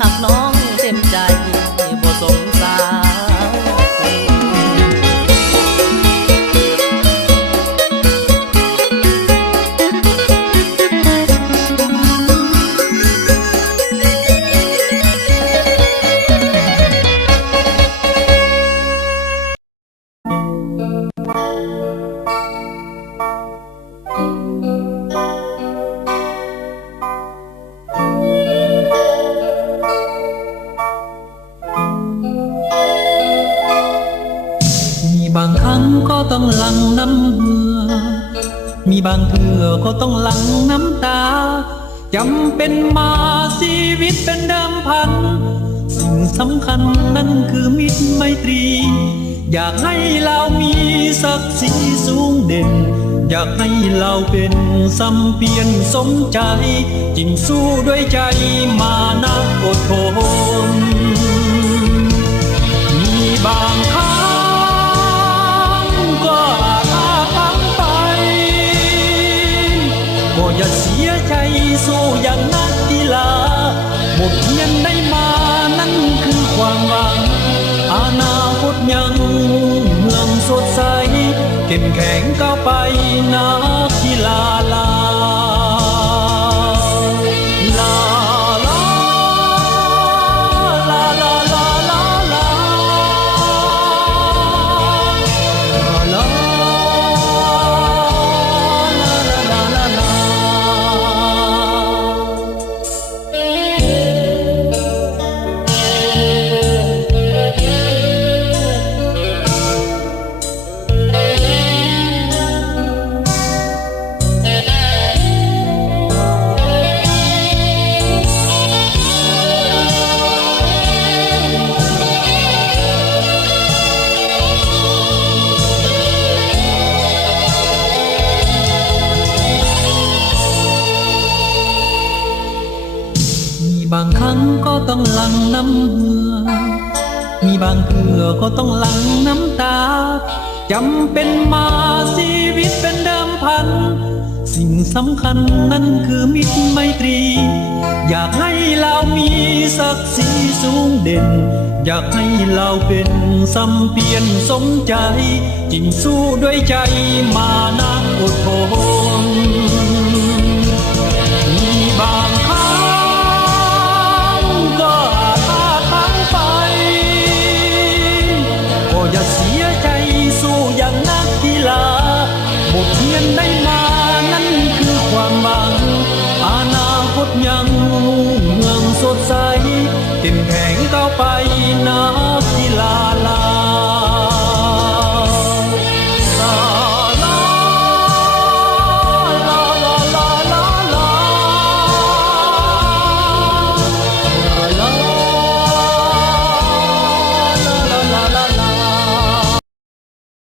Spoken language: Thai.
หักน้องเต็มใจบ่สงสารบางครั้งก็ต้องหลั่งน้ำเหงื่อมีบางเทื่อก็ต้องหลั่งน้ำตาจำเป็นมาชีวิตเป็นเดิมพันสิ่งสำคัญนั่นคือมิตรไมตรีอยากให้เรามีศักดิ์ศรีสูงเด่นอยากให้เราเป็นสัมเพียรสมใจจึงสู้ด้วยใจมานะอดทนมีบางครั้งก็อาจพลาดไปก็อย่าเสียใจสู้อย่างนักกีฬาบทเรียนได้มานั่นคือความหวังอนาคตยังเมืองสดใสเข้มแข็งก้าวไปนักกีฬาลาลาลาลาลาลาลาลาลาบางครั้งก็ต้องหลั่งน้ำเหงื่อมีบางเทื่อก็ต้องหลั่งน้ำตาจำเป็นมาชีวิตเป็นเดิมพันสิ่งสำคัญนั่นคือมิตรไมตรีอยากให้เรามีศักดิ์ศรีสูงเด่นอยากให้เราเป็นสัมเพียรสมใจจึงสู้ด้วยใจมานะอดทนมีบางครั้งก็อาจพลาดพลั้งไปก็อย่าเสียใจสู้อย่างนักกีฬาบทเรียนได้มานั่นคือความหวังอนาคตยังเมืองสดใสเข้มแข็งก้าวไปนะ